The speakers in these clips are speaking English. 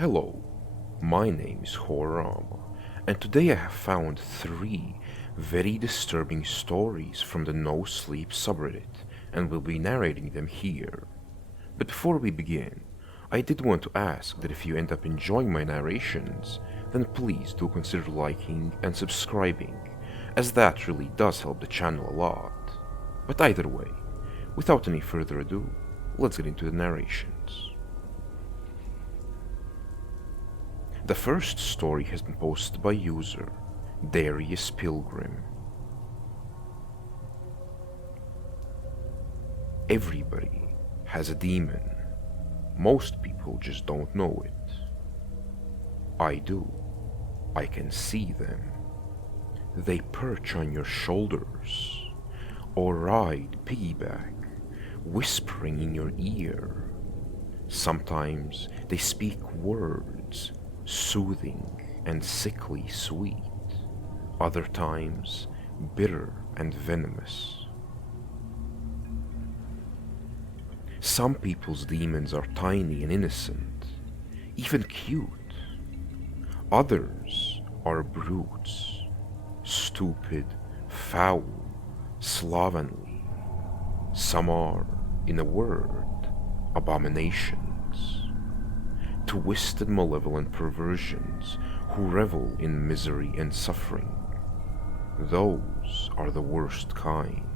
Hello, my name is Horama, and today I have found three very disturbing stories from the No Sleep subreddit and will be narrating them here. But before we begin, I did want to ask that if you end up enjoying my narrations, then please do consider liking and subscribing, as that really does help the channel a lot. But either way, without any further ado, let's get into the narrations. The first story has been posted by user Darius Pilgrim. Everybody has a demon. Most people just don't know it. I do. I can see them. They perch on your shoulders or ride piggyback, whispering in your ear. Sometimes they speak words, soothing and sickly sweet, other times bitter and venomous. Some people's demons are tiny and innocent, even cute. Others are brutes, stupid, foul, slovenly. Some are, in a word, abominations. Twisted, malevolent perversions who revel in misery and suffering. Those are the worst kind.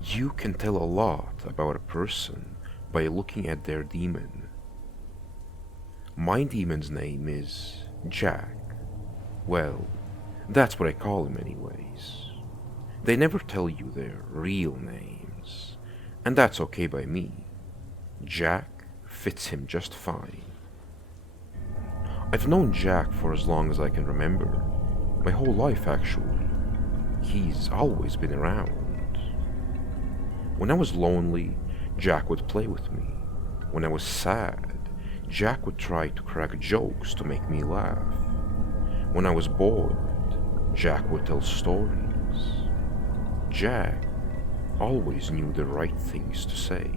You can tell a lot about a person by looking at their demon. My demon's name is Jack. Well, that's what I call him anyways. They never tell you their real names, and that's okay by me. Jack fits him just fine. I've known Jack for as long as I can remember. My whole life, actually. He's always been around. When I was lonely, Jack would play with me. When I was sad, Jack would try to crack jokes to make me laugh. When I was bored, Jack would tell stories. Jack always knew the right things to say.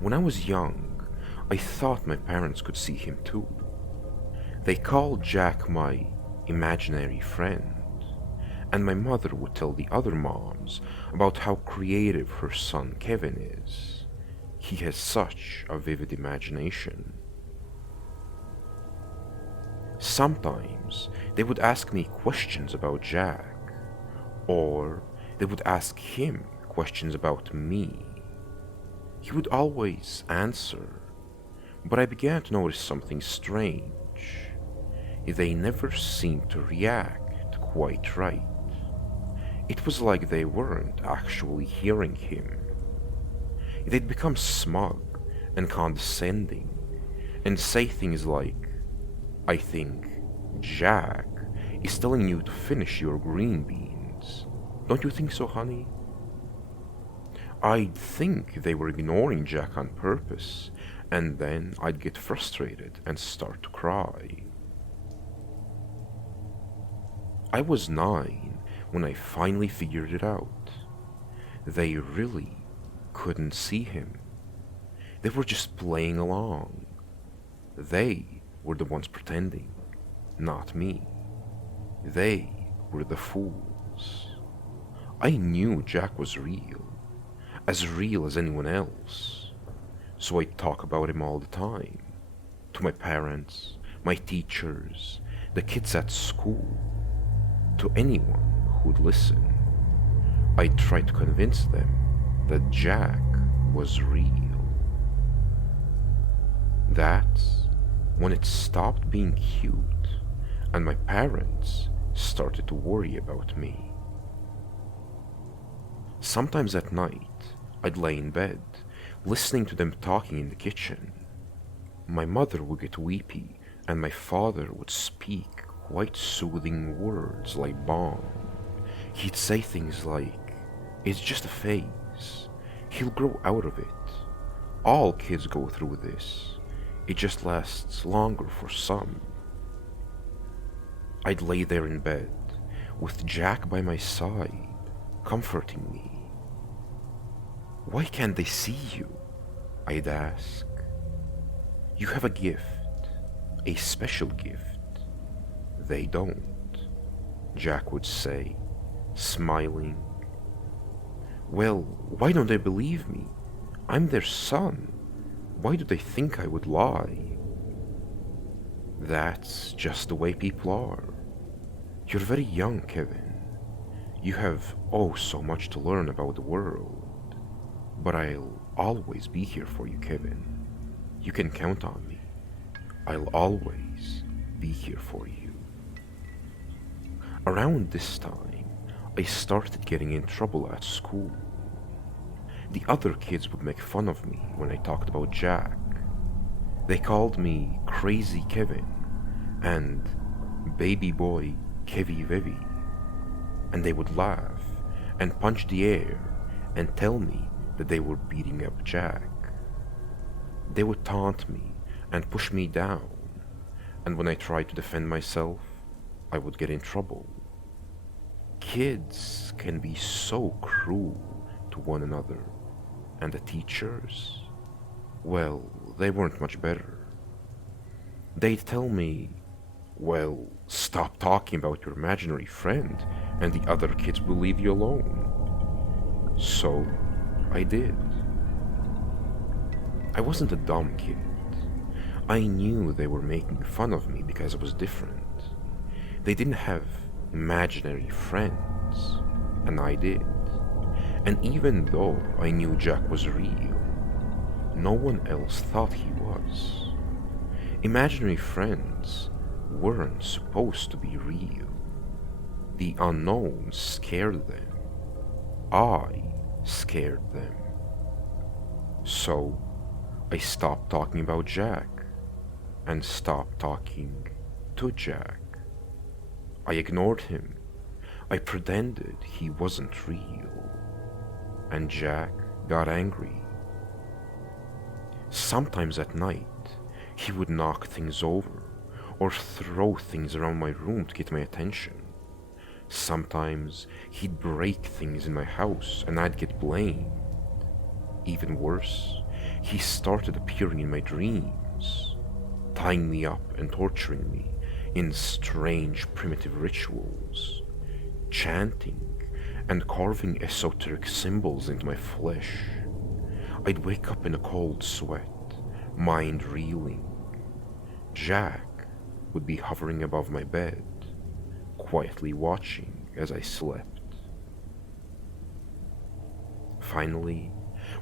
When I was young, I thought my parents could see him too. They called Jack my imaginary friend, and my mother would tell the other moms about how creative her son Kevin is. He has such a vivid imagination. Sometimes they would ask me questions about Jack, or they would ask him questions about me. He would always answer, but I began to notice something strange. They never seemed to react quite right. It was like they weren't actually hearing him. They'd become smug and condescending and say things like, "I think Jack is telling you to finish your green beans. Don't you think so, honey?" I'd think they were ignoring Jack on purpose, and then I'd get frustrated and start to cry. I was 9 when I finally figured it out. They really couldn't see him. They were just playing along. They were the ones pretending, not me. They were the fools. I knew Jack was real as anyone else, so I'd talk about him all the time. To my parents, my teachers, the kids at school, to anyone who'd listen. I'd try to convince them that Jack was real. That's when it stopped being cute and my parents started to worry about me. Sometimes at night, I'd lay in bed, listening to them talking in the kitchen. My mother would get weepy, and my father would speak quite soothing words like balm. He'd say things like, "It's just a phase. He'll grow out of it. All kids go through this. It just lasts longer for some." I'd lay there in bed, with Jack by my side, comforting me. "Why can't they see you? I'd ask. You have a gift, a special gift. They don't, Jack would say, smiling. Well, why don't they believe me? I'm their son. Why do they think I would lie? That's just the way people are. You're very young, Kevin. You have oh so much to learn about the world. But I'll always be here for you, Kevin. You can count on me. I'll always be here for you. Around this time, I started getting in trouble at school. The other kids would make fun of me when I talked about Jack. They called me Crazy Kevin and Baby Boy Kevy Vevy. And they would laugh and punch the air and tell me that they were beating up Jack. They would taunt me and push me down, and when I tried to defend myself, I would get in trouble. Kids can be so cruel to one another, and the teachers, well, they weren't much better. They'd tell me, well, stop talking about your imaginary friend, and the other kids will leave you alone. So, I did. I wasn't a dumb kid. I knew they were making fun of me because I was different. They didn't have imaginary friends, and I did. And even though I knew Jack was real, no one else thought he was. Imaginary friends weren't supposed to be real. The unknown scared them. I scared them. So, I stopped talking about Jack and stopped talking to Jack. I ignored him. I pretended he wasn't real. And Jack got angry. Sometimes at night, he would knock things over or throw things around my room to get my attention. Sometimes he'd break things in my house and I'd get blamed. Even worse, he started appearing in my dreams, tying me up and torturing me in strange primitive rituals, chanting and carving esoteric symbols into my flesh. I'd wake up in a cold sweat, mind reeling. Jack would be hovering above my bed, quietly watching as I slept. Finally,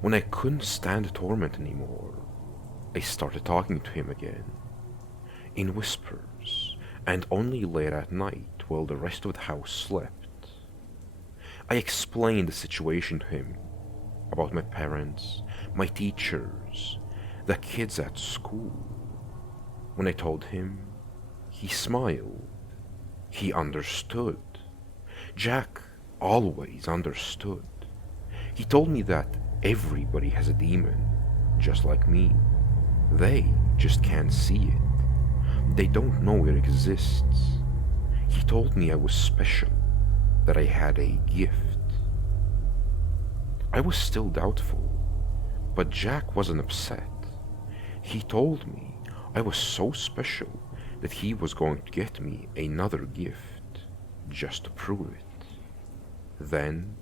when I couldn't stand the torment anymore, I started talking to him again, in whispers, and only late at night while the rest of the house slept. I explained the situation to him, about my parents, my teachers, the kids at school. When I told him, he smiled. He understood. Jack always understood. He told me that everybody has a demon, just like me. They just can't see it. They don't know it exists. He told me I was special, that I had a gift. I was still doubtful, but Jack wasn't upset. He told me I was so special that he was going to get me another gift, just to prove it. Then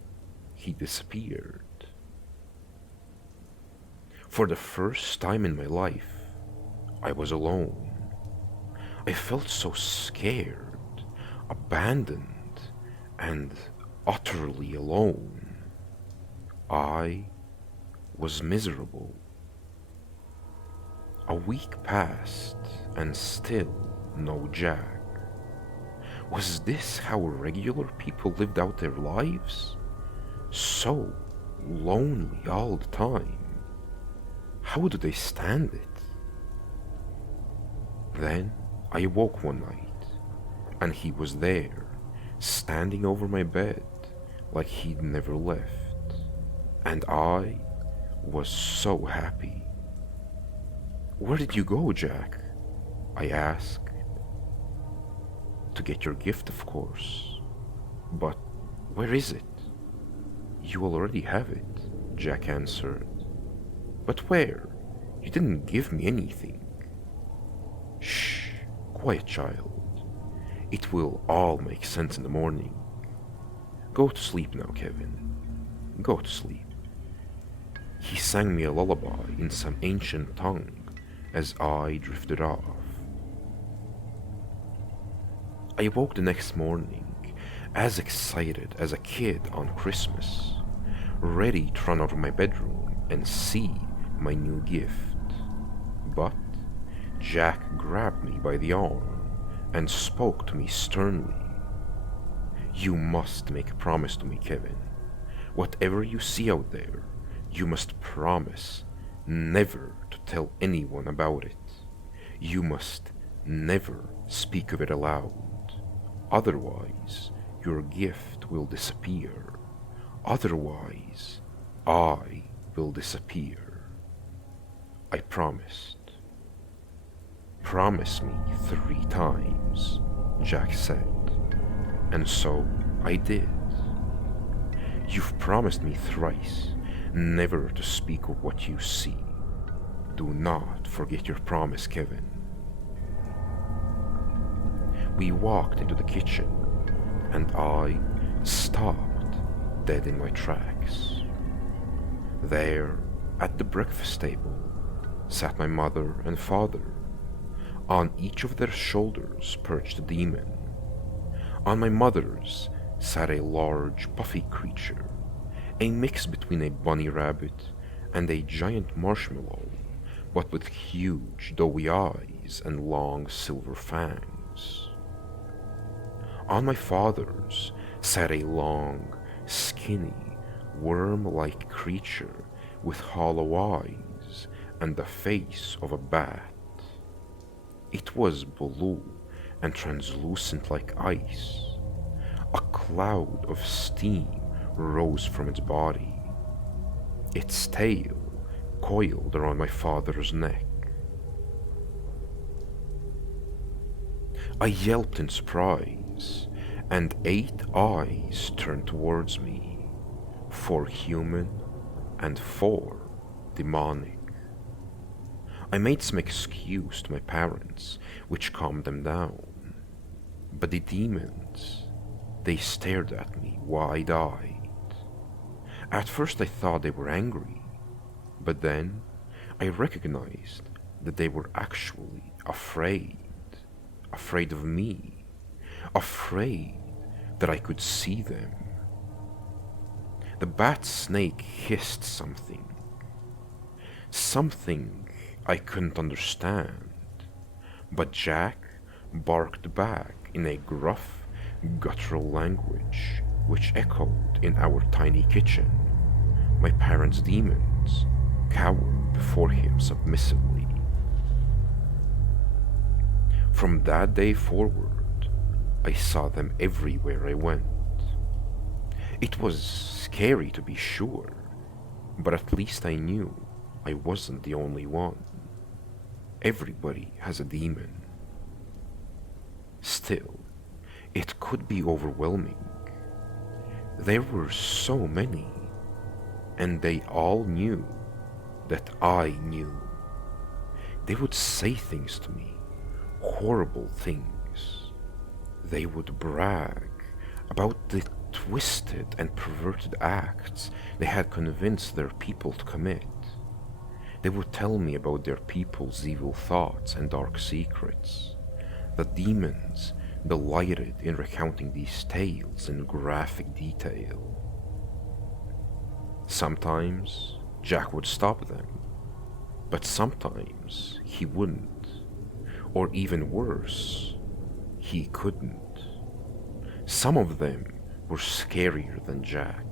he disappeared. For the first time in my life, I was alone. I felt so scared, abandoned, and utterly alone. I was miserable. A week passed, and still no Jack. Was this how regular people lived out their lives? So lonely all the time. How do they stand it? Then I awoke one night, and he was there, standing over my bed like he'd never left. And I was so happy. "Where did you go, Jack?" I asked. "To get your gift, of course. But where is it?" "You already have it," Jack answered. "But where?" You didn't give me anything. Shh, quiet child. It will all make sense in the morning. Go to sleep now, Kevin. Go to sleep. He sang me a lullaby in some ancient tongue as I drifted off. I woke the next morning as excited as a kid on Christmas, ready to run out of my bedroom and see my new gift. But Jack grabbed me by the arm and spoke to me sternly. You must make a promise to me, Kevin. Whatever you see out there, you must promise never to tell anyone about it. You must never speak of it aloud. Otherwise, your gift will disappear. Otherwise, I will disappear. I promised. Promise me 3 times, Jack said. And so I did. You've promised me thrice never to speak of what you see. Do not forget your promise, Kevin. We walked into the kitchen, and I stopped dead in my tracks. There, at the breakfast table, sat my mother and father. On each of their shoulders perched a demon. On my mother's sat a large puffy creature, a mix between a bunny rabbit and a giant marshmallow, but with huge doughy eyes and long silver fangs. On my father's sat a long, skinny, worm-like creature with hollow eyes and the face of a bat. It was blue and translucent like ice. A cloud of steam rose from its body. Its tail coiled around my father's neck. I yelped in surprise, and 8 eyes turned towards me, 4 human and 4 demonic. I made some excuse to my parents, which calmed them down. But the demons, they stared at me wide-eyed. At first I thought they were angry, but then I recognized that they were actually afraid of me, afraid that I could see them. The bat snake hissed something I couldn't understand, but Jack barked back in a gruff, guttural language which echoed in our tiny kitchen. My parents' demons cowered before him submissively. From that day forward, I saw them everywhere I went. It was scary to be sure, but at least I knew I wasn't the only one. Everybody has a demon. Still, it could be overwhelming. There were so many, and they all knew that I knew. They would say things to me, horrible things. They would brag about the twisted and perverted acts they had convinced their people to commit. They would tell me about their people's evil thoughts and dark secrets. The demons delighted in recounting these tales in graphic detail. Sometimes Jack would stop them, but sometimes he wouldn't. Or even worse, he couldn't. Some of them were scarier than Jack,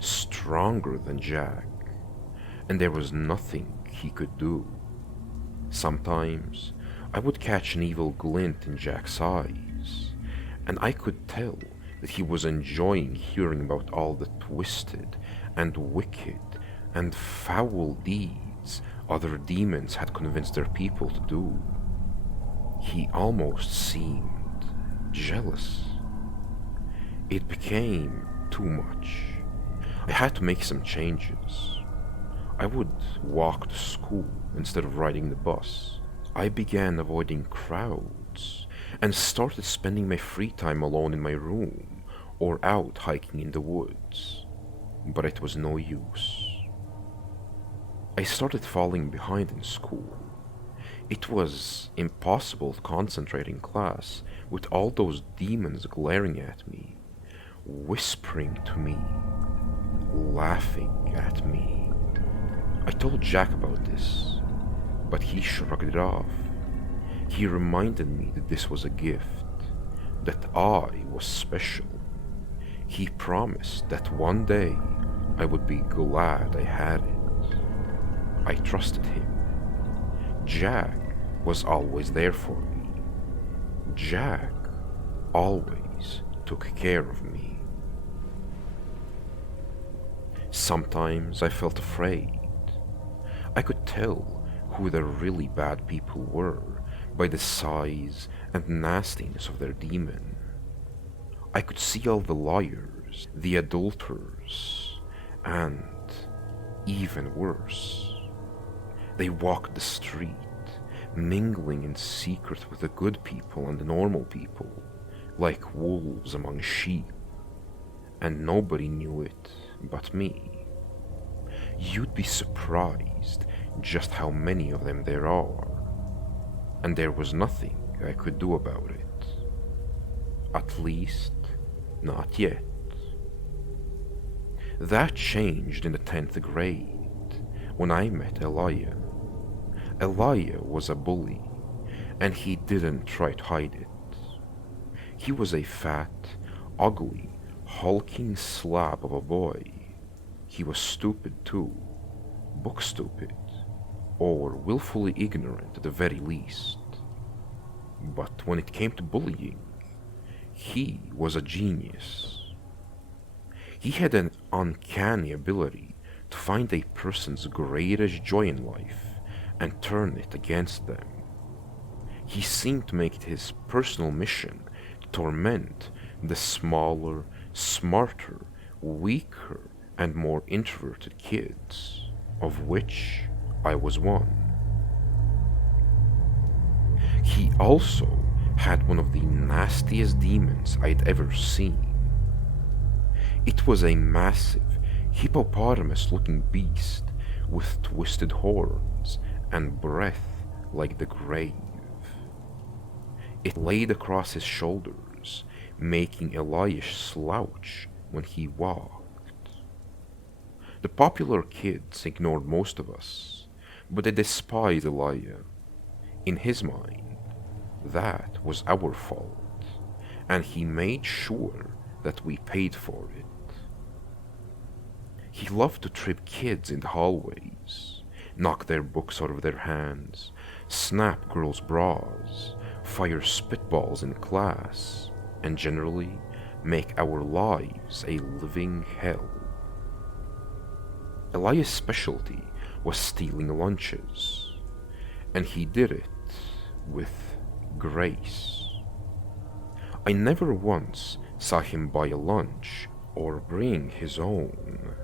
stronger than Jack, and there was nothing he could do. Sometimes I would catch an evil glint in Jack's eyes, and I could tell that he was enjoying hearing about all the twisted and wicked and foul deeds other demons had convinced their people to do. He almost seemed jealous. It became too much. I had to make some changes. I would walk to school instead of riding the bus. I began avoiding crowds and started spending my free time alone in my room or out hiking in the woods. But it was no use. I started falling behind in school. It was impossible to concentrate in class with all those demons glaring at me, whispering to me, laughing at me. I told Jack about this, but he shrugged it off. He reminded me that this was a gift, that I was special. He promised that one day I would be glad I had it. I trusted him. Jack was always there for me. Jack always took care of me. Sometimes I felt afraid. I could tell who the really bad people were by the size and nastiness of their demon. I could see all the liars, the adulterers, and even worse. They walked the street, mingling in secret with the good people and the normal people, like wolves among sheep, and nobody knew it but me. You'd be surprised just how many of them there are, and there was nothing I could do about it. At least, not yet. That changed in the 10th grade, when I met Elijah. Elijah was a bully, and he didn't try to hide it. He was a fat, ugly, hulking slab of a boy. He was stupid too, book stupid, or willfully ignorant at the very least. But when it came to bullying, he was a genius. He had an uncanny ability to find a person's greatest joy in life and turn it against them. He seemed to make it his personal mission to torment the smaller, smarter, weaker, and more introverted kids, of which I was one. He also had one of the nastiest demons I'd ever seen. It was a massive, hippopotamus-looking beast with twisted horns and breath like the grave. It laid across his shoulders, making Elias slouch when he walked. The popular kids ignored most of us, but they despised Elijah. In his mind, that was our fault, and he made sure that we paid for it. He loved to trip kids in the hallways, knock their books out of their hands, snap girls' bras, fire spitballs in class, and generally make our lives a living hell. Elias' specialty was stealing lunches, and he did it with grace. I never once saw him buy a lunch or bring his own.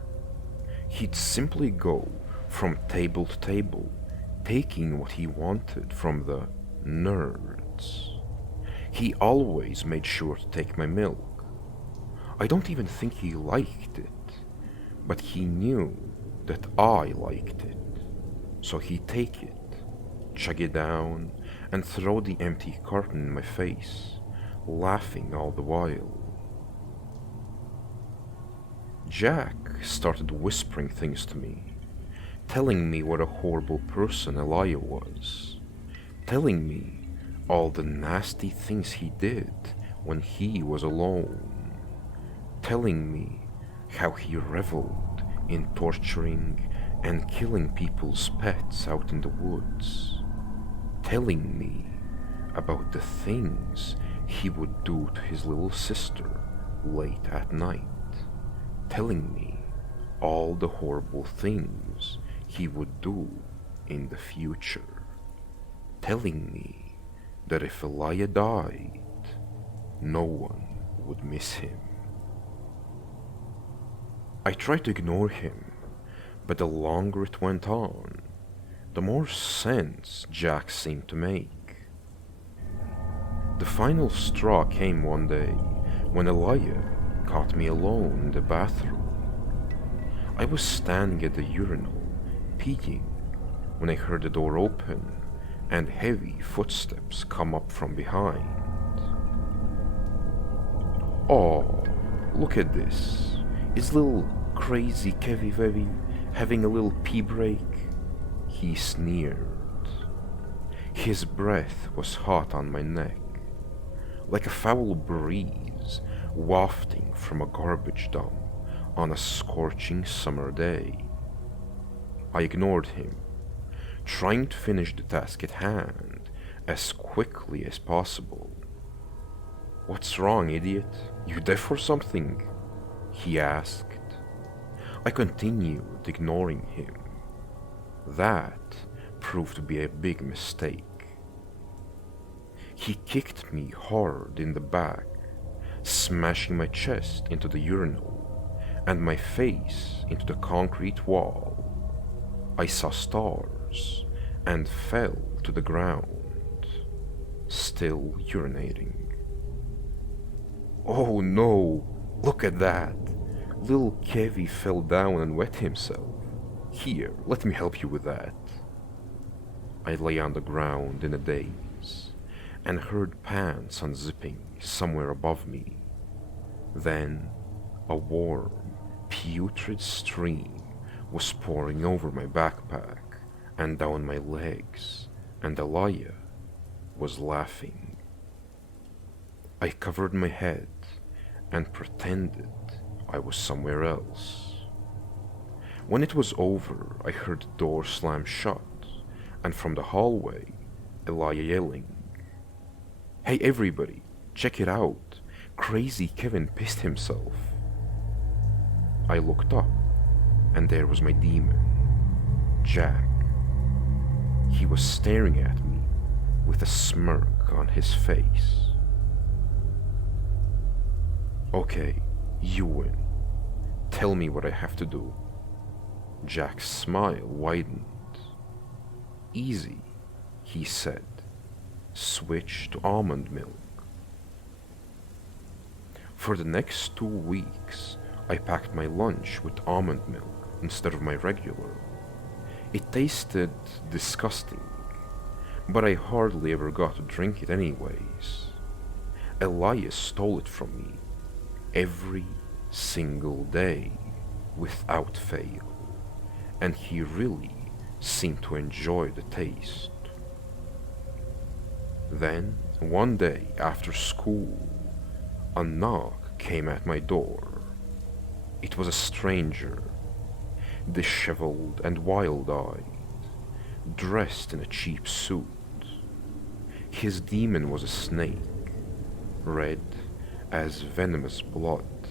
He'd simply go from table to table, taking what he wanted from the nerds. He always made sure to take my milk. I don't even think he liked it, but he knew that I liked it. So he'd take it, chug it down, and throw the empty carton in my face, laughing all the while. Jack started whispering things to me, telling me what a horrible person Elijah was, telling me all the nasty things he did when he was alone, telling me how he reveled in torturing and killing people's pets out in the woods, telling me about the things he would do to his little sister late at night, telling me all the horrible things he would do in the future, telling me that if Elijah died, no one would miss him. I tried to ignore him, But the longer it went on, the more sense Jack seemed to make. The final straw came one day when Elijah caught me alone in the bathroom. I was standing at the urinal, peeing, when I heard the door open and heavy footsteps come up from behind. "Oh, look at this. Is little crazy Kevy Vevy having a little pee break?" He sneered. His breath was hot on my neck, like a foul breeze wafting from a garbage dump on a scorching summer day. I ignored him, trying to finish the task at hand as quickly as possible. "What's wrong, idiot? You deaf or something?" he asked. I continued ignoring him. That proved to be a big mistake. He kicked me hard in the back, smashing my chest into the urinal and my face into the concrete wall. I saw stars and fell to the ground, still urinating. "Oh no, look at that! Little Kevy fell down and wet himself. Here, let me help you with that." I lay on the ground in a daze and heard pants unzipping somewhere above me. Then a warm, putrid stream was pouring over my backpack and down my legs, and Elijah was laughing. I covered my head and pretended I was somewhere else. When it was over, I heard the door slam shut, and from the hallway, Elijah yelling, "Hey everybody, check it out! Crazy Kevin pissed himself." I looked up, and there was my demon, Jack. He was staring at me with a smirk on his face. "Okay, you win. Tell me what I have to do." Jack's smile widened. "Easy," he said. "Switch to almond milk." For the next 2 weeks, I packed my lunch with almond milk instead of my regular. It tasted disgusting, but I hardly ever got to drink it anyways. Elias stole it from me every single day without fail, and he really seemed to enjoy the taste. Then, one day after school, a knock came at my door. It was a stranger, disheveled and wild-eyed, dressed in a cheap suit. His demon was a snake, red as venomous blood,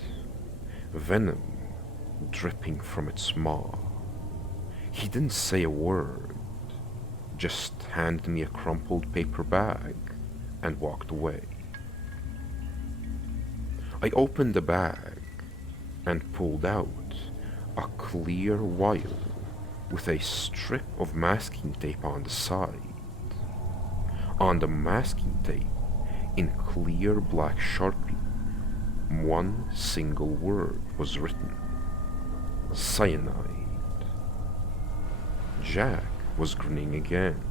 venom dripping from its maw. He didn't say a word, just handed me a crumpled paper bag and walked away. I opened the bag and pulled out a clear vial with a strip of masking tape on the side. On the masking tape, in clear black Sharpie, one single word was written: cyanide. Jack was grinning again.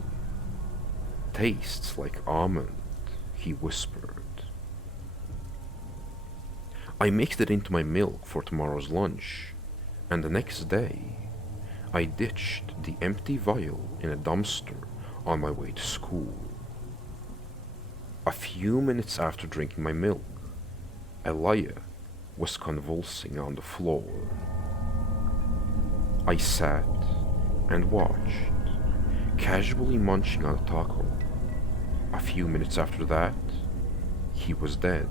"Tastes like almond," he whispered. I mixed it into my milk for tomorrow's lunch, and the next day, I ditched the empty vial in a dumpster on my way to school. A few minutes after drinking my milk, Elijah was convulsing on the floor. I sat and watched, casually munching on a taco. A few minutes after that, he was dead.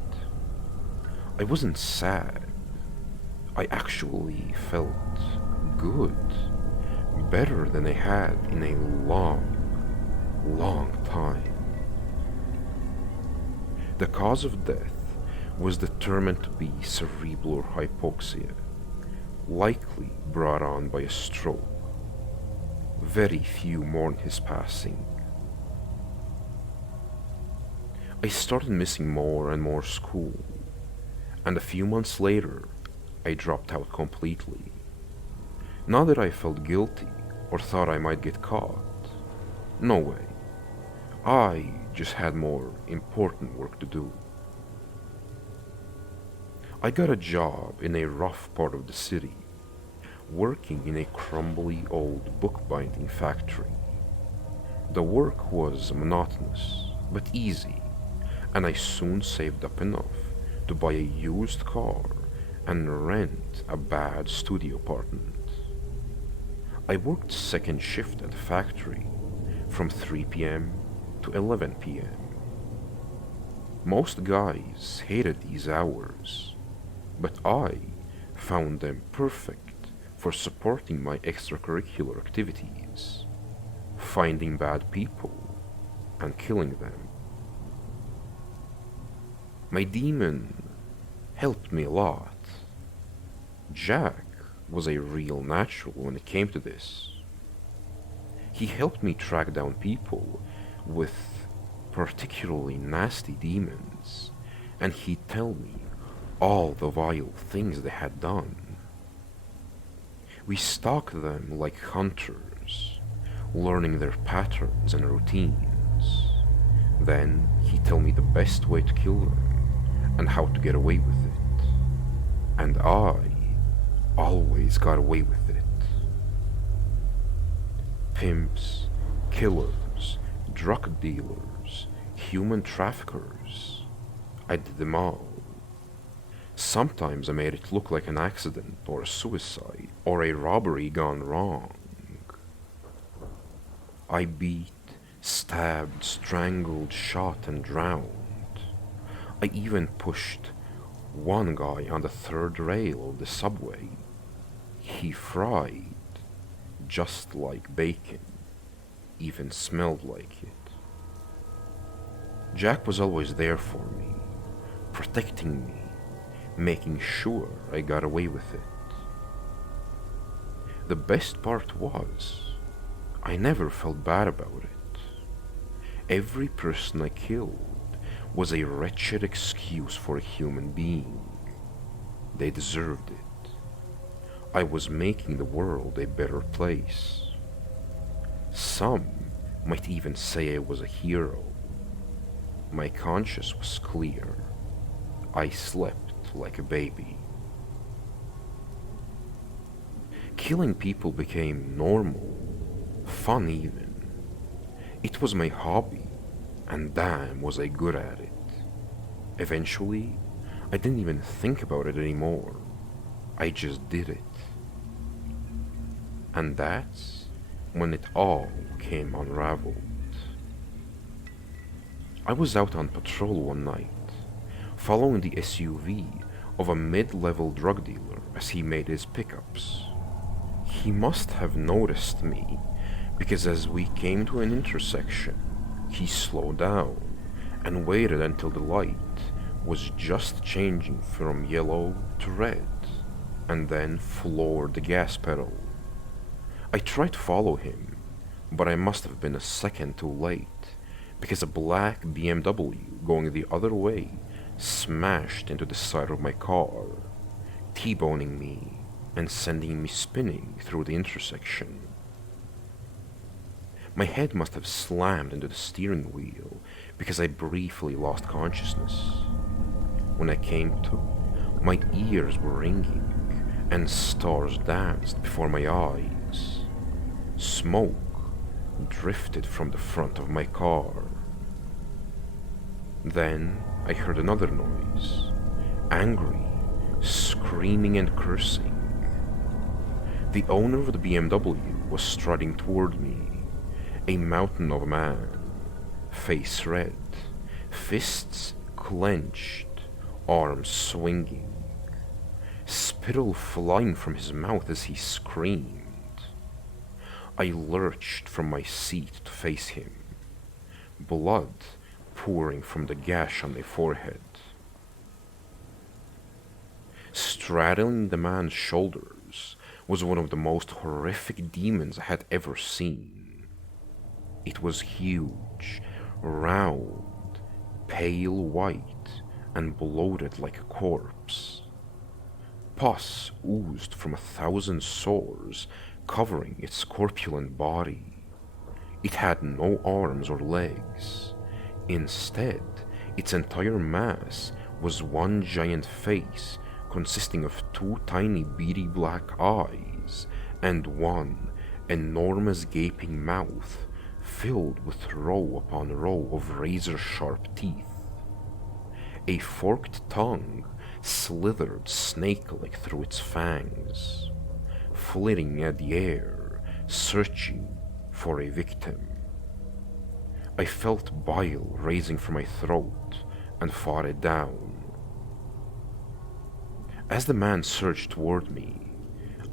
I wasn't sad. I actually felt good, better than I had in a long, long time. The cause of death was determined to be cerebral hypoxia, likely brought on by a stroke. Very few mourn his passing. I started missing more and more school, and a few months later, I dropped out completely. Not that I felt guilty or thought I might get caught. No way. I just had more important work to do. I got a job in a rough part of the city, working in a crumbly old bookbinding factory. The work was monotonous, but easy, and I soon saved up enough to buy a used car and rent a bad studio apartment. I worked second shift at the factory from 3 p.m. to 11 p.m. Most guys hated these hours, but I found them perfect for supporting my extracurricular activities, finding bad people and killing them. My demon helped me a lot. Jack was a real natural when it came to this. He helped me track down people with particularly nasty demons, and he'd tell me all the vile things they had done. We stalked them like hunters, learning their patterns and routines. Then he'd tell me the best way to kill them and how to get away with it. And I always got away with it. Pimps, killers, drug dealers, human traffickers. I did them all. Sometimes I made it look like an accident or a suicide or a robbery gone wrong. I beat, stabbed, strangled, shot, and drowned. I even pushed one guy on the third rail of the subway. He fried just like bacon, even smelled like it. Jack was always there for me, protecting me, making sure I got away with it. The best part was, I never felt bad about it. Every person I killed was a wretched excuse for a human being. They deserved it. I was making the world a better place. Some might even say I was a hero. My conscience was clear. I slept like a baby. Killing people became normal, fun even. It was my hobby, and damn was I good at it. Eventually, I didn't even think about it anymore. I just did it. And that's when it all came unraveled. I was out on patrol one night, following the SUV of a mid-level drug dealer as he made his pickups. He must have noticed me, because as we came to an intersection, he slowed down and waited until the light was just changing from yellow to red, and then floored the gas pedal. I tried to follow him, but I must have been a second too late, because a black BMW going the other way smashed into the side of my car, T-boning me and sending me spinning through the intersection. My head must have slammed into the steering wheel because I briefly lost consciousness. When I came to, my ears were ringing and stars danced before my eyes. Smoke drifted from the front of my car. Then I heard another noise, angry, screaming and cursing. The owner of the BMW was strutting toward me, a mountain of a man, face red, fists clenched, arms swinging, spittle flying from his mouth as he screamed. I lurched from my seat to face him, blood pouring from the gash on my forehead. Straddling the man's shoulders was one of the most horrific demons I had ever seen. It was huge, round, pale white, and bloated like a corpse. Pus oozed from 1,000 sores covering its corpulent body. It had no arms or legs. Instead, its entire mass was one giant face consisting of two tiny beady black eyes and one enormous gaping mouth filled with row upon row of razor-sharp teeth. A forked tongue slithered snake-like through its fangs, flitting at the air, searching for a victim. I felt bile rising from my throat and fought it down. As the man surged toward me,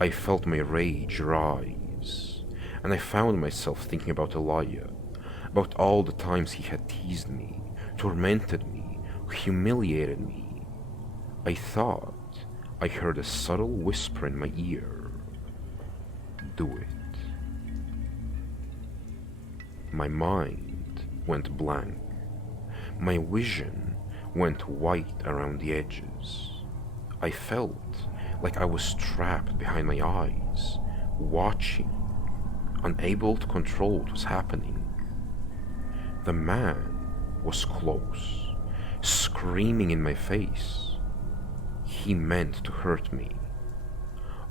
I felt my rage rise, and I found myself thinking about Elijah, about all the times he had teased me, tormented me, humiliated me. I thought I heard a subtle whisper in my ear. Do it. My mind went blank. My vision went white around the edges. I felt like I was trapped behind my eyes, watching, unable to control what was happening. The man was close, screaming in my face. He meant to hurt me.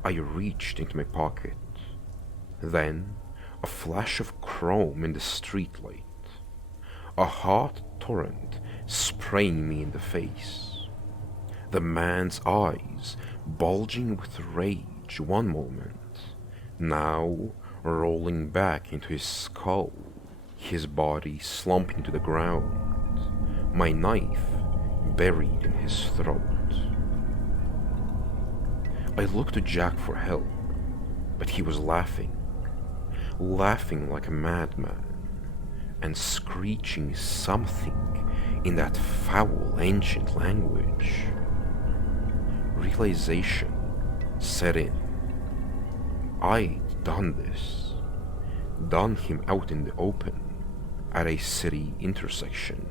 I reached into my pocket. Then, a flash of chrome in the streetlight. A hot torrent spraying me in the face. The man's eyes bulging with rage one moment, now rolling back into his skull, his body slumping to the ground, my knife buried in his throat. I looked to Jack for help, but he was laughing like a madman, and screeching something in that foul ancient language. Realization set in. I'd done this, done him out in the open, at a city intersection,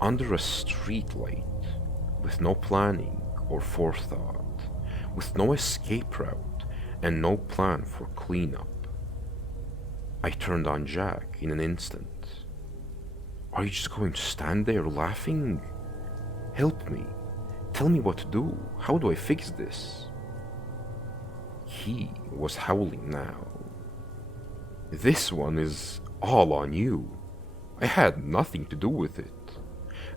under a streetlight, with no planning or forethought, with no escape route and no plan for cleanup. I turned on Jack in an instant. Are you just going to stand there laughing? Help me. Tell me what to do. How do I fix this? He was howling now. This one is all on you. I had nothing to do with it.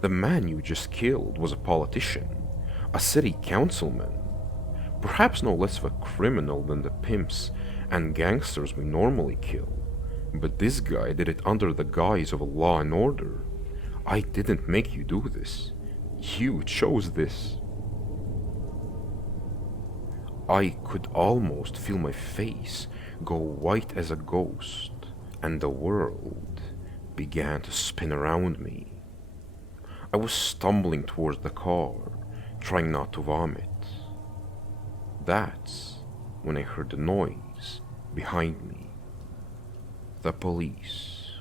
The man you just killed was a politician, a city councilman, perhaps no less of a criminal than the pimps and gangsters we normally kill. But this guy did it under the guise of a law and order. I didn't make you do this. You chose this. I could almost feel my face go white as a ghost, and the world began to spin around me. I was stumbling towards the car, trying not to vomit. That's when I heard the noise behind me. The police,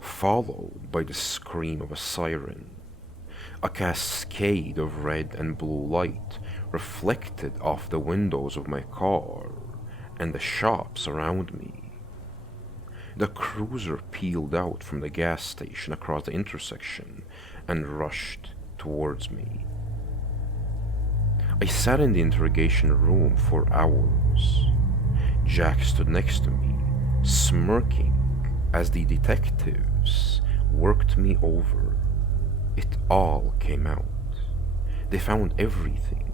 followed by the scream of a siren. A cascade of red and blue light reflected off the windows of my car and the shops around me. The cruiser peeled out from the gas station across the intersection and rushed towards me. I sat in the interrogation room for hours. Jack stood next to me, smirking as the detectives worked me over. It all came out. They found everything.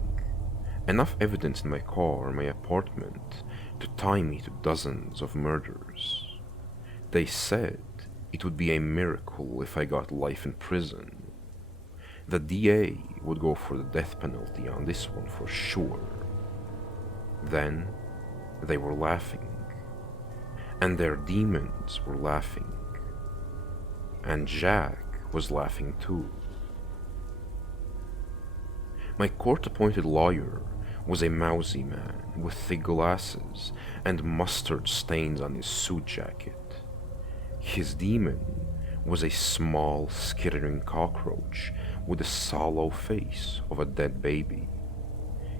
Enough evidence in my car and my apartment to tie me to dozens of murders. They said it would be a miracle if I got life in prison. The DA would go for the death penalty on this one for sure. Then they were laughing. And their demons were laughing. And Jack was laughing too. My court-appointed lawyer was a mousy man with thick glasses and mustard stains on his suit jacket. His demon was a small, skittering cockroach with the sallow face of a dead baby.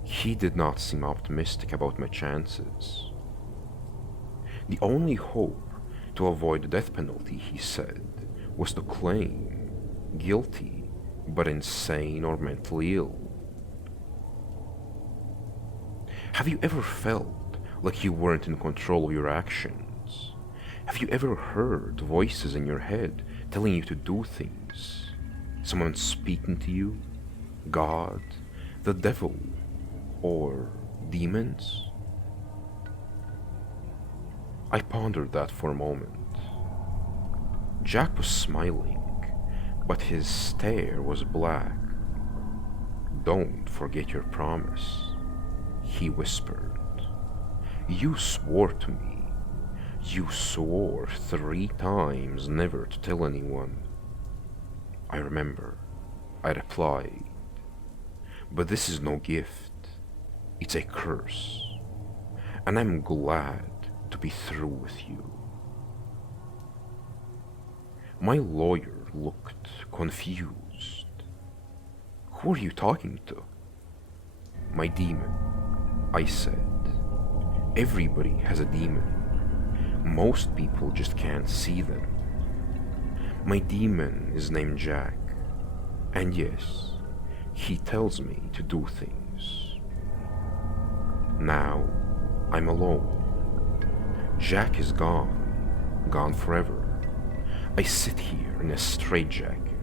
He did not seem optimistic about my chances. The only hope to avoid the death penalty, he said, was to claim guilty but insane or mentally ill. Have you ever felt like you weren't in control of your actions? Have you ever heard voices in your head telling you to do things? Someone speaking to you? God? The devil? Or demons? I pondered that for a moment. Jack was smiling, but his stare was black. "Don't forget your promise," he whispered. "You swore to me. You swore 3 times never to tell anyone." "I remember," I replied. "But this is no gift. It's a curse. And I'm glad to be through with you." My lawyer looked confused. "Who are you talking to?" "My demon," I said. "Everybody has a demon. Most people just can't see them. My demon is named Jack. And yes, he tells me to do things. Now, I'm alone. Jack is gone forever. I sit here in a straitjacket,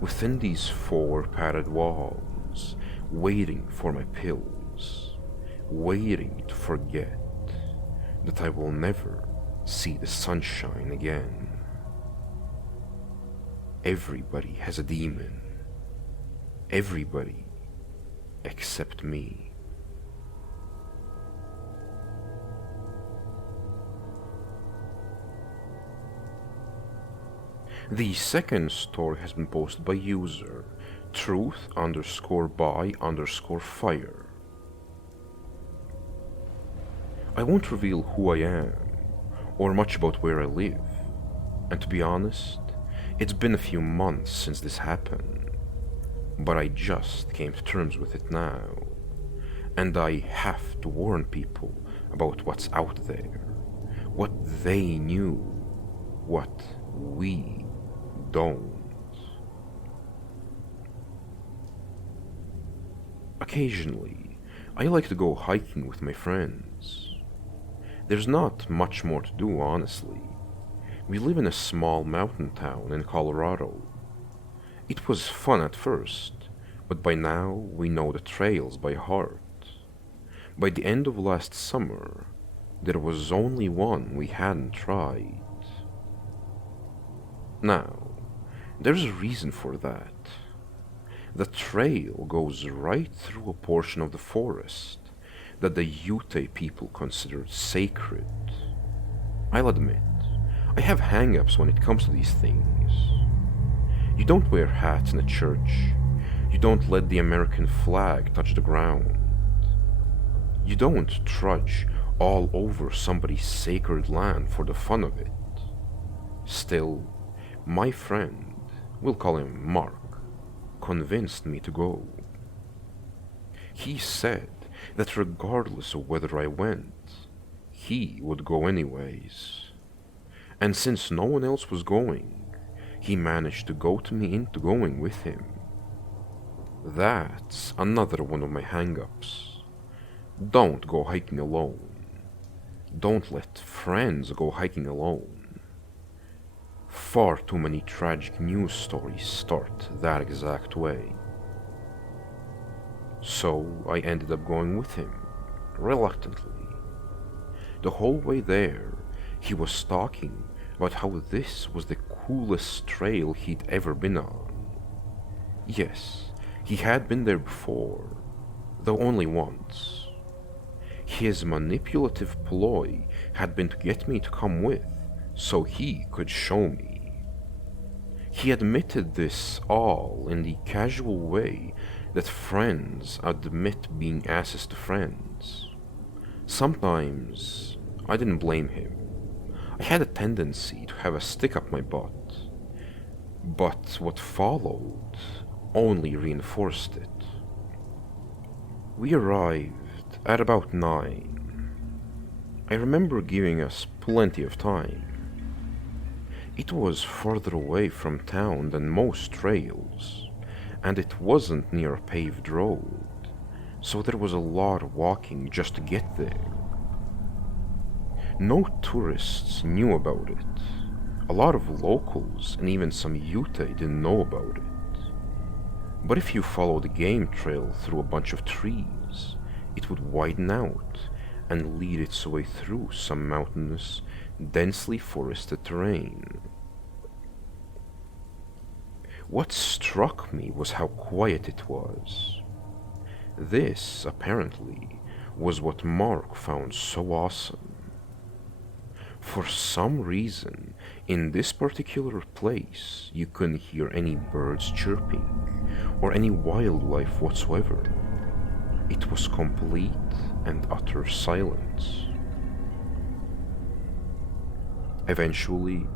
within these 4 padded walls, waiting for my pills, waiting to forget that I will never see the sunshine again. Everybody has a demon. Everybody except me." The second story has been posted by user truth_by_fire. I won't reveal who I am or much about where I live, and to be honest, it's been a few months since this happened, but I just came to terms with it now, and I have to warn people about what's out there, what they knew, what we don't. Occasionally, I like to go hiking with my friends. There's not much more to do, honestly. We live in a small mountain town in Colorado. It was fun at first, but by now we know the trails by heart. By the end of last summer, there was only one we hadn't tried. Now, there's a reason for that. The trail goes right through a portion of the forest that the Ute people considered sacred. I'll admit, I have hang-ups when it comes to these things. You don't wear hats in a church. You don't let the American flag touch the ground. You don't trudge all over somebody's sacred land for the fun of it. Still, my friend, we'll call him Mark, convinced me to go. He said that regardless of whether I went, he would go anyways. And since no one else was going, he managed to goat me into going with him. That's another one of my hang-ups. Don't go hiking alone. Don't let friends go hiking alone. Far too many tragic news stories start that exact way. So I ended up going with him, reluctantly. The whole way there, he was talking about how this was the coolest trail he'd ever been on. Yes, he had been there before, though only once. His manipulative ploy had been to get me to come with, so he could show me. He admitted this all in the casual way that friends admit being asses to friends. Sometimes I didn't blame him. I had a tendency to have a stick up my butt, but what followed only reinforced it. We arrived at about 9. I remember giving us plenty of time. It was further away from town than most trails, and it wasn't near a paved road, so there was a lot of walking just to get there. No tourists knew about it. A lot of locals and even some Utah didn't know about it. But if you followed the game trail through a bunch of trees, it would widen out and lead its way through some mountainous, densely forested terrain. What struck me was how quiet it was. This, apparently, was what Mark found so awesome. For some reason, in this particular place, you couldn't hear any birds chirping or any wildlife whatsoever. It was complete and utter silence. Eventually,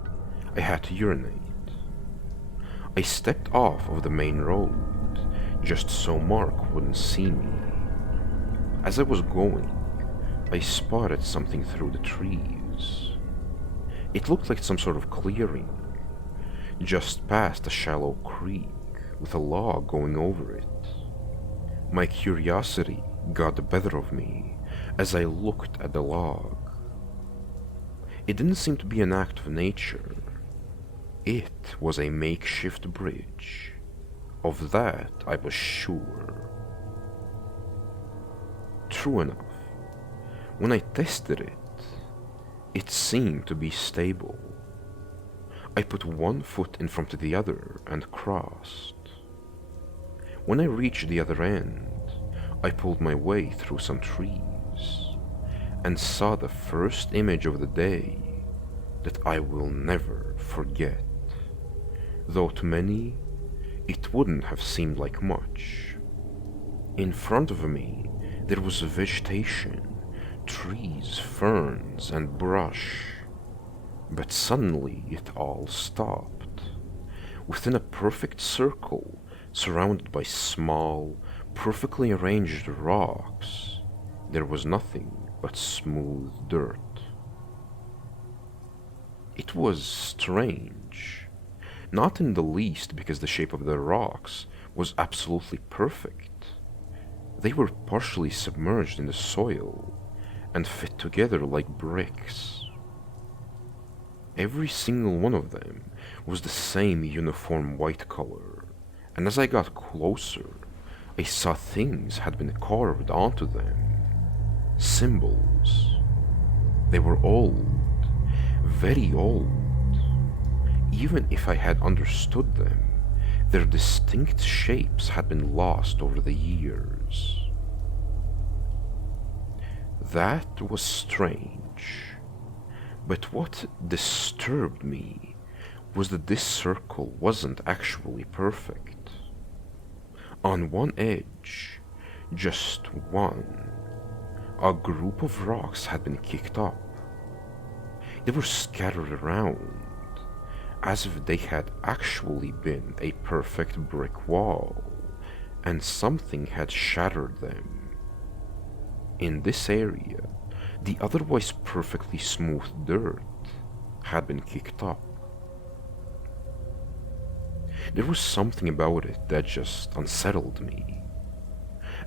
I had to urinate. I stepped off of the main road, just so Mark wouldn't see me. As I was going, I spotted something through the trees. It looked like some sort of clearing, just past a shallow creek with a log going over it. My curiosity got the better of me as I looked at the log. It didn't seem to be an act of nature. It was a makeshift bridge. Of that I was sure. True enough, when I tested it, it seemed to be stable. I put one foot in front of the other and crossed. When I reached the other end, I pulled my way through some trees and saw the first image of the day that I will never forget. Though to many, it wouldn't have seemed like much. In front of me, there was vegetation, trees, ferns, and brush. But suddenly it all stopped. Within a perfect circle, surrounded by small, perfectly arranged rocks, there was nothing but smooth dirt. It was strange, not in the least because the shape of the rocks was absolutely perfect. They were partially submerged in the soil and fit together like bricks. Every single one of them was the same uniform white color, and as I got closer, I saw things had been carved onto them. Symbols. They were old, very old. Even if I had understood them, their distinct shapes had been lost over the years. That was strange, but what disturbed me was that this circle wasn't actually perfect. On one edge, just one, a group of rocks had been kicked up. They were scattered around, as if they had actually been a perfect brick wall, and something had shattered them. In this area, the otherwise perfectly smooth dirt had been kicked up. There was something about it that just unsettled me.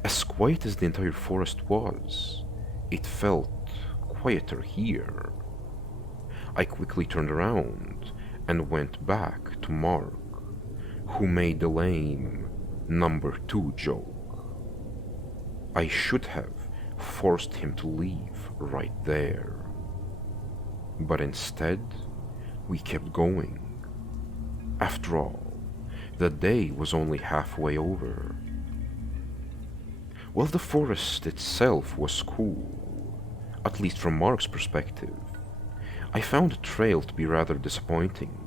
As quiet as the entire forest was, it felt quieter here. I quickly turned around and went back to Mark, who made the lame number 2 joke. I should have forced him to leave right there. But instead, we kept going. After all, the day was only halfway over. While the forest itself was cool, at least from Mark's perspective, I found the trail to be rather disappointing.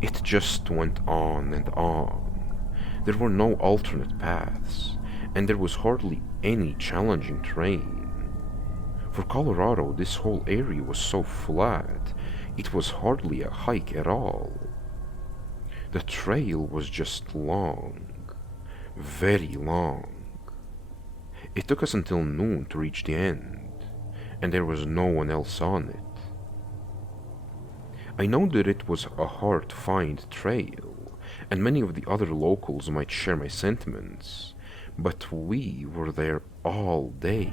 It just went on and on, There were no alternate paths, and there was hardly any challenging terrain. For Colorado, this whole area was so flat, it was hardly a hike at all. The trail was just long, very long. It took us until noon to reach the end, and there was no one else on it. I know that it was a hard to find trail, and many of the other locals might share my sentiments, but we were there all day,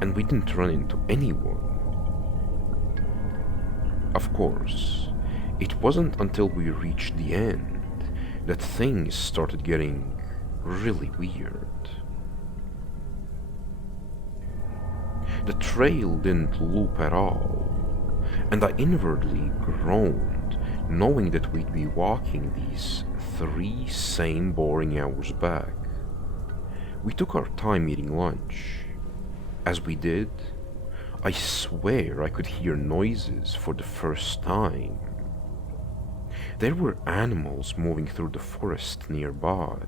and we didn't run into anyone. Of course, it wasn't until we reached the end that things started getting really weird. The trail didn't loop at all, and I inwardly groaned, knowing that we'd be walking these 3 same boring hours back. We took our time eating lunch. As we did, I swear I could hear noises for the first time. There were animals moving through the forest nearby.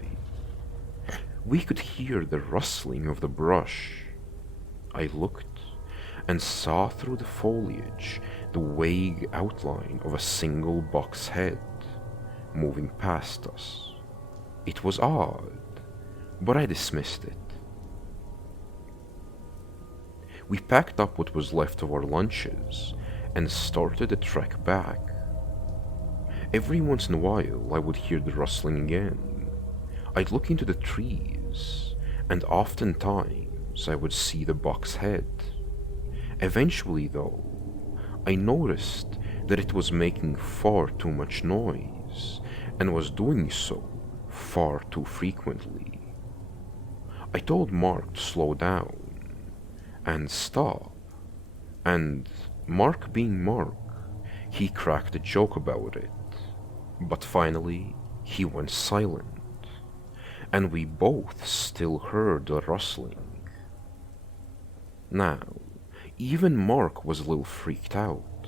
We could hear the rustling of the brush. I looked and saw through the foliage the vague outline of a single buck's head moving past us. It was odd, but I dismissed it. We packed up what was left of our lunches and started the trek back. Every once in a while I would hear the rustling again. I'd look into the trees, and oftentimes I would see the buck's head. Eventually, though, I noticed that it was making far too much noise, and was doing so far too frequently. I told Mark to slow down and stop, and Mark being Mark, he cracked a joke about it. But finally, he went silent, and we both still heard the rustling. Now, even Mark was a little freaked out.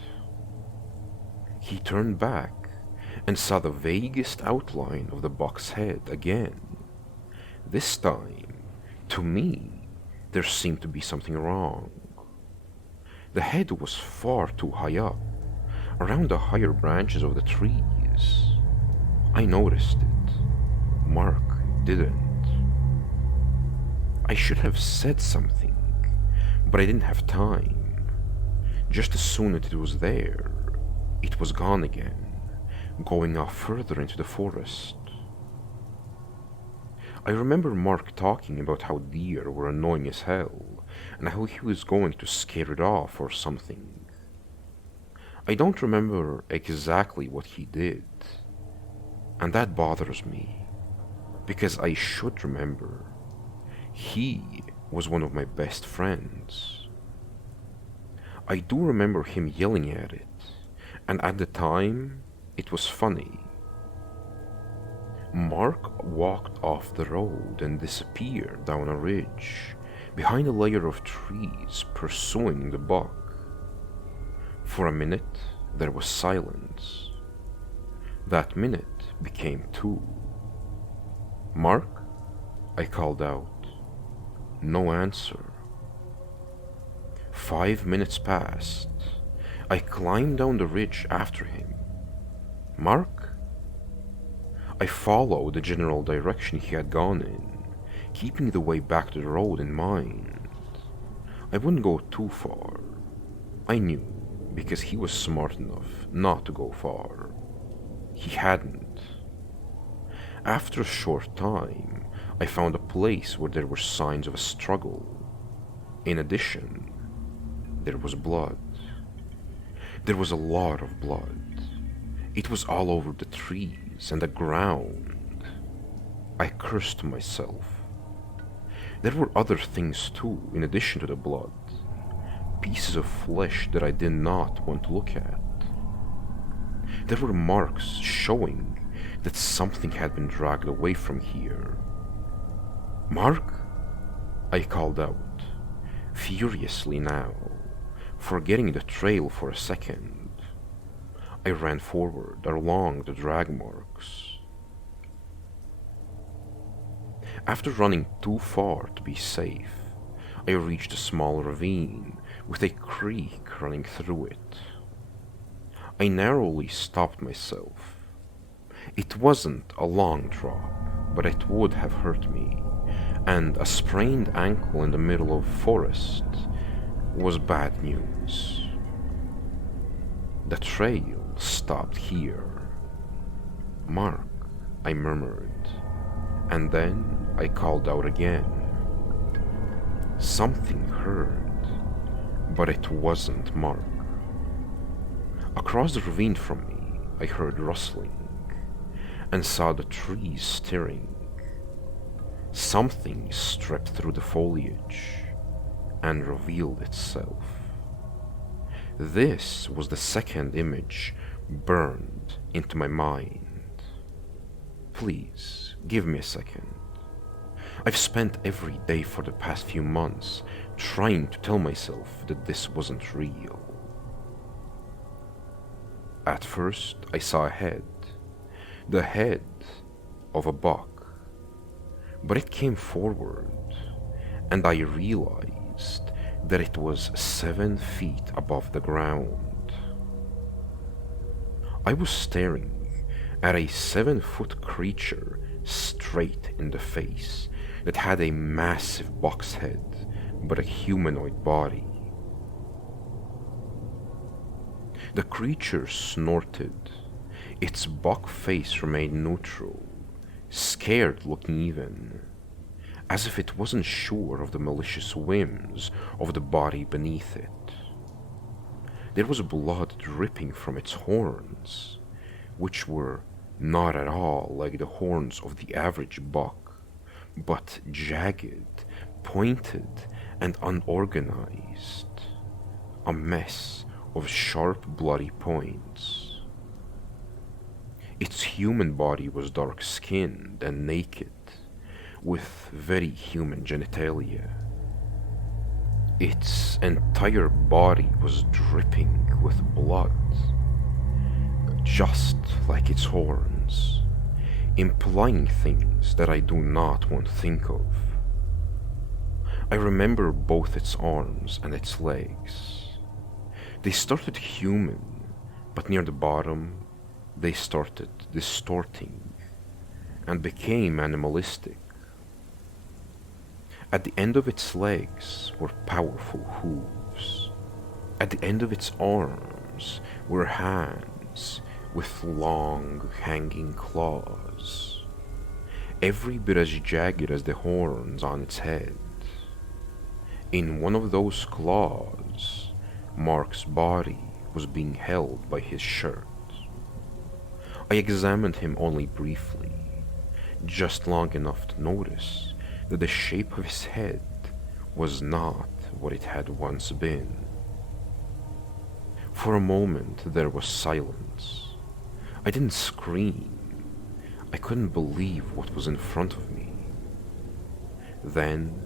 He turned back and saw the vaguest outline of the buck's head again. This time, to me, there seemed to be something wrong. The head was far too high up, around the higher branches of the trees. I noticed it. Mark didn't. I should have said something, but I didn't have time. Just as soon as it was there, it was gone again, going off further into the forest. I remember Mark talking about how deer were annoying as hell, and how he was going to scare it off or something. I don't remember exactly what he did, and that bothers me, because I should remember. He was one of my best friends. I do remember him yelling at it, and at the time, it was funny. Mark walked off the road and disappeared down a ridge, behind a layer of trees, pursuing the buck. For a minute, there was silence. That minute became 2. "Mark?" I called out. No answer. 5 minutes passed. I climbed down the ridge after him. "Mark?" I followed the general direction he had gone in, keeping the way back to the road in mind. I wouldn't go too far. I knew, because he was smart enough not to go far. He hadn't. After a short time, I found a place where there were signs of a struggle. In addition, there was blood. There was a lot of blood. It was all over the trees and the ground. I cursed myself. There were other things too, in addition to the blood. Pieces of flesh that I did not want to look at. There were marks showing that something had been dragged away from here. "Mark?" I called out, furiously now, forgetting the trail for a second. I ran forward along the drag marks. After running too far to be safe, I reached a small ravine with a creek running through it. I narrowly stopped myself. It wasn't a long drop, but it would have hurt me, and a sprained ankle in the middle of forest was bad news. The trail stopped here. "Mark," I murmured, and then I called out again. Something heard, but it wasn't Mark. Across the ravine from me, I heard rustling and saw the trees stirring. Something stripped through the foliage and revealed itself. This was the second image burned into my mind. Please, give me a second. I've spent every day for the past few months trying to tell myself that this wasn't real. At first, I saw a head, the head of a buck, but it came forward, and I realized that it was 7 feet above the ground. I was staring at a 7-foot creature straight in the face that had a massive buck's head but a humanoid body. The creature snorted. Its buck face remained neutral, scared looking even, as if it wasn't sure of the malicious whims of the body beneath it. There was blood dripping from its horns, which were not at all like the horns of the average buck, but jagged, pointed, and unorganized, a mess of sharp, bloody points. Its human body was dark-skinned and naked, with very human genitalia. Its entire body was dripping with blood, just like its horns, implying things that I do not want to think of. I remember both its arms and its legs. They started human, but near the bottom, they started distorting and became animalistic. At the end of its legs were powerful hooves. At the end of its arms were hands with long, hanging claws, every bit as jagged as the horns on its head. In one of those claws, Mark's body was being held by his shirt. I examined him only briefly, just long enough to notice that the shape of his head was not what it had once been. For a moment there was silence. I didn't scream. I couldn't believe what was in front of me. Then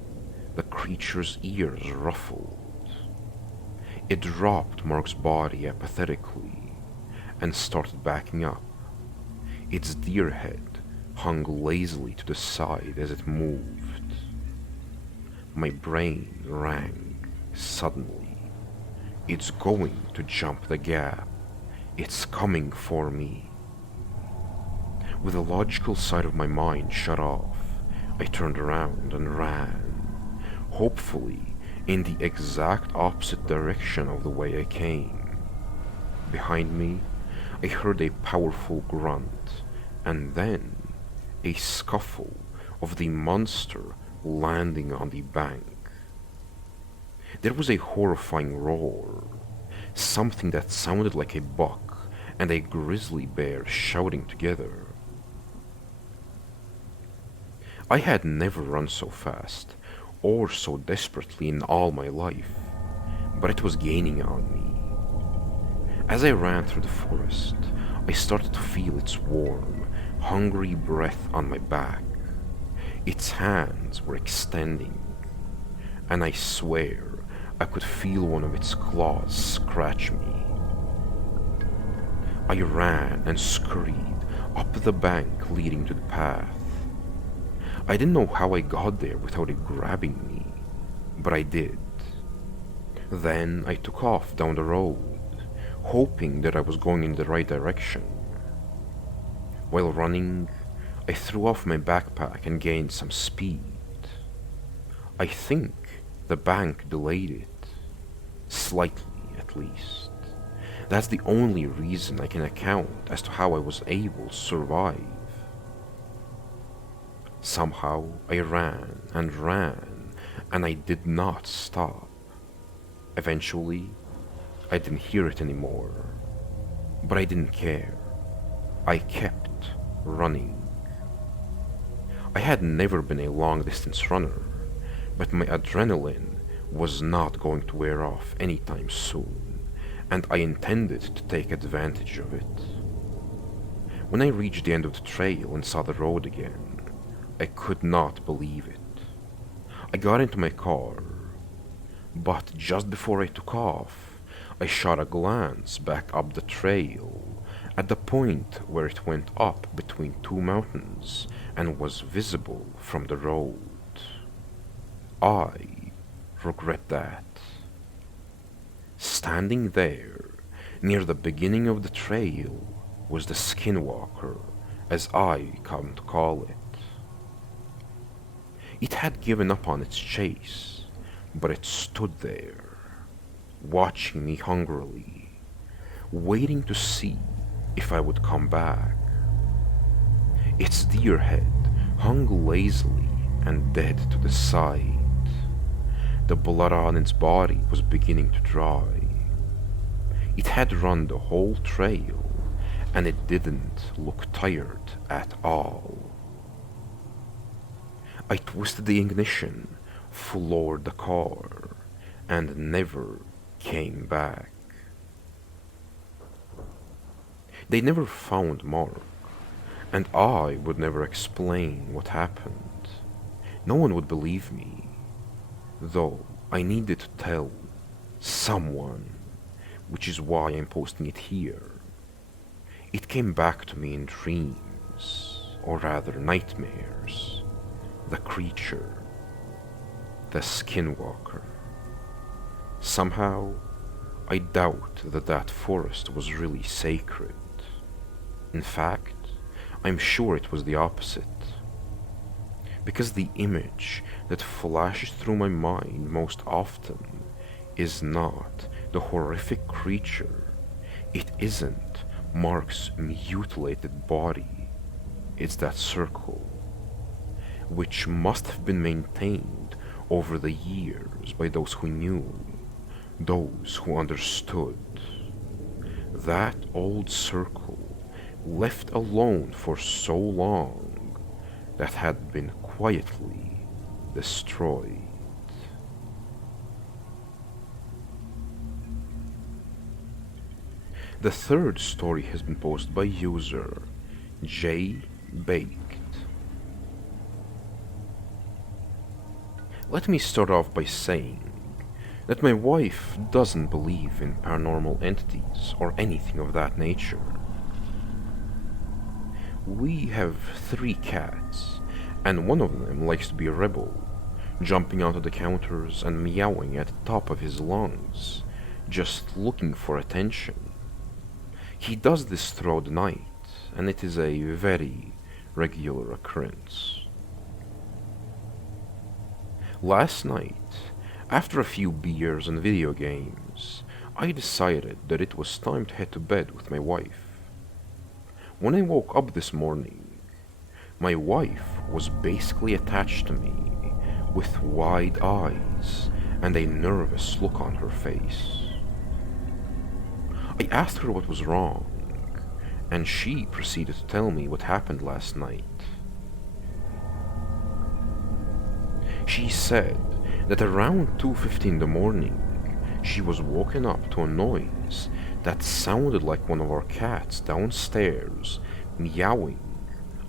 the creature's ears ruffled. It dropped Mark's body apathetically and started backing up. Its deer head hung lazily to the side as it moved. My brain rang suddenly. It's going to jump the gap. It's coming for me. With the logical side of my mind shut off, I turned around and ran, hopefully in the exact opposite direction of the way I came. Behind me, I heard a powerful grunt, and then a scuffle of the monster landing on the bank. There was a horrifying roar, something that sounded like a buck and a grizzly bear shouting together. I had never run so fast or so desperately in all my life, but it was gaining on me. As I ran through the forest, I started to feel its warm, hungry breath on my back. Its hands were extending, and I swear I could feel one of its claws scratch me. I ran and scurried up the bank leading to the path. I didn't know how I got there without it grabbing me, but I did. Then I took off down the road, hoping that I was going in the right direction. While running, I threw off my backpack and gained some speed. I think the bank delayed it, slightly at least. That's the only reason I can account as to how I was able to survive. Somehow I ran and ran, and I did not stop. Eventually, I didn't hear it anymore, but I didn't care. I kept running. I had never been a long-distance runner, but my adrenaline was not going to wear off anytime soon, and I intended to take advantage of it. When I reached the end of the trail and saw the road again, I could not believe it. I got into my car, but just before I took off, I shot a glance back up the trail at the point where it went up between two mountains and was visible from the road. I regret that. Standing there, near the beginning of the trail, was the Skinwalker, as I come to call it. It had given up on its chase, but it stood there, watching me hungrily, waiting to see if I would come back. Its deer head hung lazily and dead to the side. The blood on its body was beginning to dry. It had run the whole trail, and it didn't look tired at all. I twisted the ignition, floored the car, and never came back. They never found Mark, and I would never explain what happened. No one would believe me, though I needed to tell someone, which is why I'm posting it here. It came back to me in dreams, or rather nightmares. The creature, the Skinwalker. Somehow, I doubt that that forest was really sacred. In fact, I'm sure it was the opposite. Because the image that flashes through my mind most often is not the horrific creature. It isn't Mark's mutilated body. It's that circle, which must have been maintained over the years by those who knew, those who understood. That old circle, left alone for so long, that had been quietly destroyed. The third story has been posted by user J Baked. Let me start off by saying that my wife doesn't believe in paranormal entities or anything of that nature. We have 3 cats, and one of them likes to be a rebel, jumping onto the counters and meowing at the top of his lungs, just looking for attention. He does this throughout the night, and it is a very regular occurrence. Last night, after a few beers and video games, I decided that it was time to head to bed with my wife. When I woke up this morning, my wife was basically attached to me, with wide eyes and a nervous look on her face. I asked her what was wrong, and she proceeded to tell me what happened last night. She said that around 2:50 in the morning, she was woken up to a noise that sounded like one of our cats downstairs meowing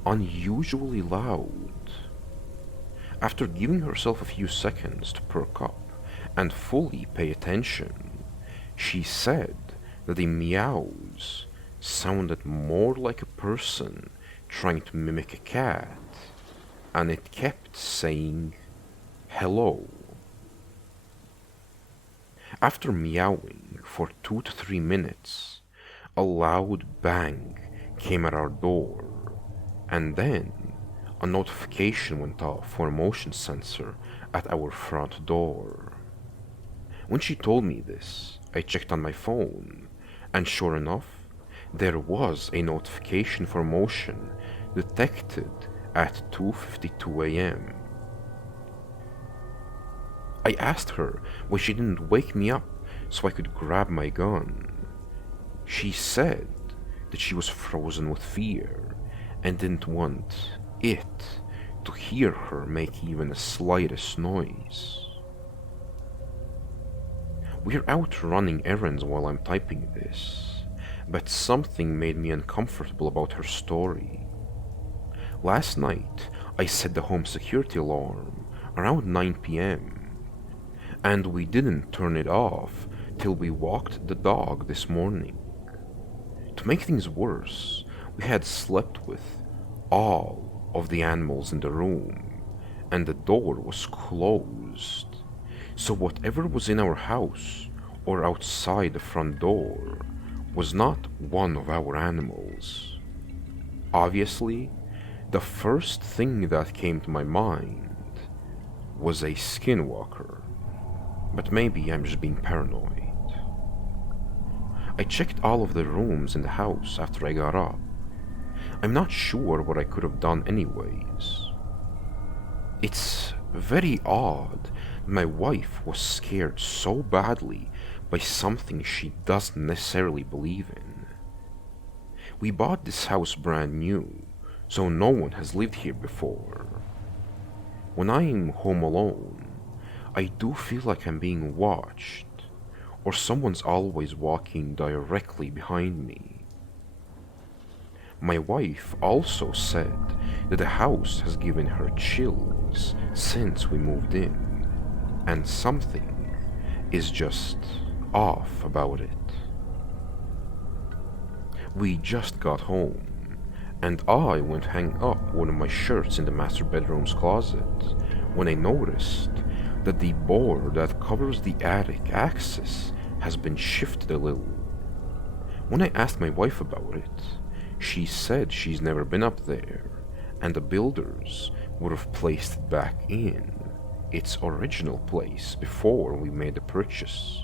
unusually loud. After giving herself a few seconds to perk up and fully pay attention, she said that the meows sounded more like a person trying to mimic a cat and it kept saying hello. After meowing for 2 to 3 minutes, a loud bang came at our door, and then a notification went off for a motion sensor at our front door. When she told me this, I checked on my phone, and sure enough, there was a notification for motion detected at 2:52 a.m. I asked her why she didn't wake me up so I could grab my gun. She said that she was frozen with fear and didn't want it to hear her make even the slightest noise. We're out running errands while I'm typing this, but something made me uncomfortable about her story. Last night, I set the home security alarm around 9 p.m., and we didn't turn it off till we walked the dog this morning. To make things worse, we had slept with all of the animals in the room, and the door was closed. So whatever was in our house or outside the front door was not one of our animals. Obviously, the first thing that came to my mind was a skinwalker, but maybe I'm just being paranoid. I checked all of the rooms in the house after I got up. I'm not sure what I could have done anyways. It's very odd that my wife was scared so badly by something she doesn't necessarily believe in. We bought this house brand new, so no one has lived here before. When I'm home alone, I do feel like I'm being watched, or someone's always walking directly behind me. My wife also said that the house has given her chills since we moved in, and something is just off about it. We just got home, and I went to hang up one of my shirts in the master bedroom's closet when I noticed that the board that covers the attic access has been shifted a little. When I asked my wife about it, she said she's never been up there, and the builders would have placed it back in its original place before we made the purchase.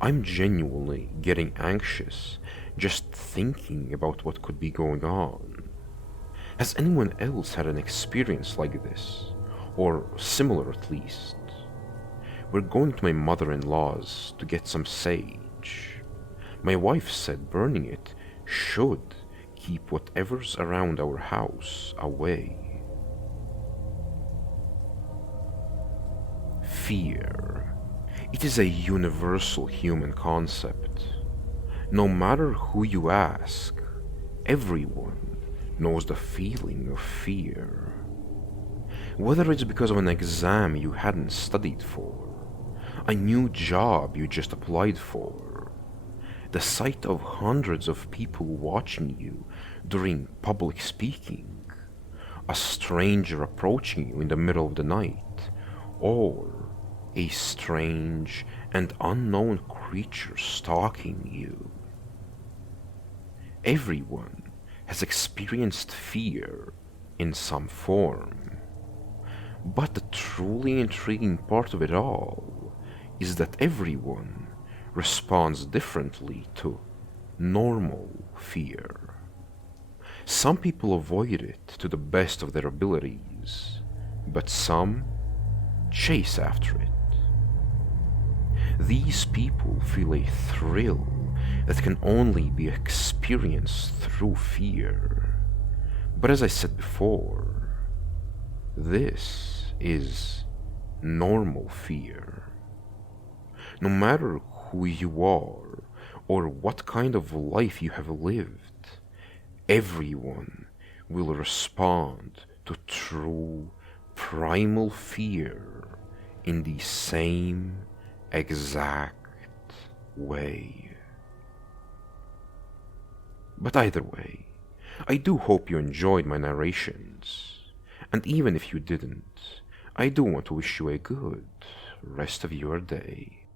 I'm genuinely getting anxious just thinking about what could be going on. Has anyone else had an experience like this, or similar at least? We're going to my mother-in-law's to get some sage. My wife said burning it should keep whatever's around our house away. Fear. It is a universal human concept. No matter who you ask, everyone knows the feeling of fear. Whether it's because of an exam you hadn't studied for, a new job you just applied for, the sight of hundreds of people watching you during public speaking, a stranger approaching you in the middle of the night, or a strange and unknown creature stalking you. Everyone has experienced fear in some form. But the truly intriguing part of it all is that everyone responds differently to normal fear. Some people avoid it to the best of their abilities, but some chase after it. These people feel a thrill that can only be experienced through fear. But as I said before, this is normal fear. No matter who you are or what kind of life you have lived, everyone will respond to true primal fear in the same exact way. But either way, I do hope you enjoyed my narrations. And even if you didn't, I do want to wish you a good rest of your day.